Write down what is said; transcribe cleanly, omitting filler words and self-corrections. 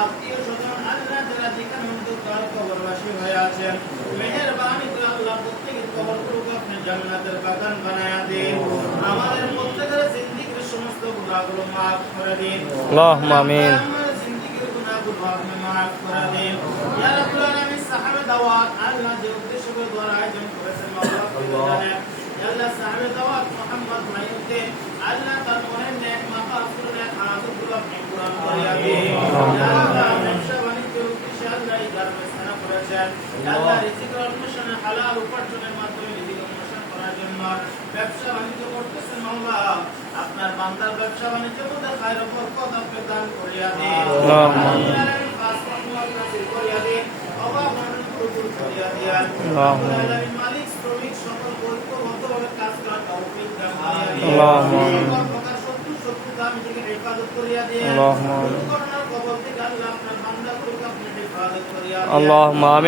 আত্মীয় স্বজন আল্লাহ যারা যেখানে তার কবরবাসী হয়ে আছেন, মেহেরবানি করে আল্লাহ প্রত্যেকের কবরগুলোকে আপনি জান্নাতের বাগান বানায়া দিন। আমাদের প্রত্যেকের জিন্দেগির সমস্ত গুনাহগুলো মাফ করে দিন। আল্লাহুম্মা আমিন। আমাদের জিন্দেগির গুনাহগুলো আপনি মাফ করে দিন। ইয়া রাব্বুল আলামিন, সাহাবে দাওয়াত আল্লাহ যে উদ্দেশ্য করে দোয়ার আয়োজন করেছেন আল্লাহ জানেন। আল্লাহ সাহাবে দাওয়াত মুহাম্মদ ভাইকে আল্লাহ তার মনের নেক মাকাসুর নেক হাজতগুলো আপনি পূরণ করিয়া দিন। আল্লাহ ব্যবসা বাণিজ্যের উদ্দেশ্যে আল্লাহ এই গার্মেন্টসখানা করেছেন। আল্লাহ রিজিকের অন্বেষণে হালাল উপার্জনের মাধ্যমে রিজিক অন্বেষণ করার জন্য ব্যবসা বাণিজ্য করতেছেন মাওলা। আপনার বান্দার ব্যবসা বাণিজ্যের মধ্যে খায়র বরকত আপনি দান করিয়া দিন। আল্লাহ খাস নাসির করিয়া দিন। অভাব অনটন দূর করিয়া দিন। আল্লাহ মালিক শ্রমিক সকল ঐক্যবদ্ধভাবে কাজ করার তৌফিক দান করিয়া দিন। আল্লাহ কথা শত্রু দাম থেকে হেফাজত করিয়া দিন। করোনার কবল থেকে আল্লাহ আপনার বান্দাগুলোকে আপনি হেফাজত করিয়া দিন। আল্লাহুম্মা আমিন।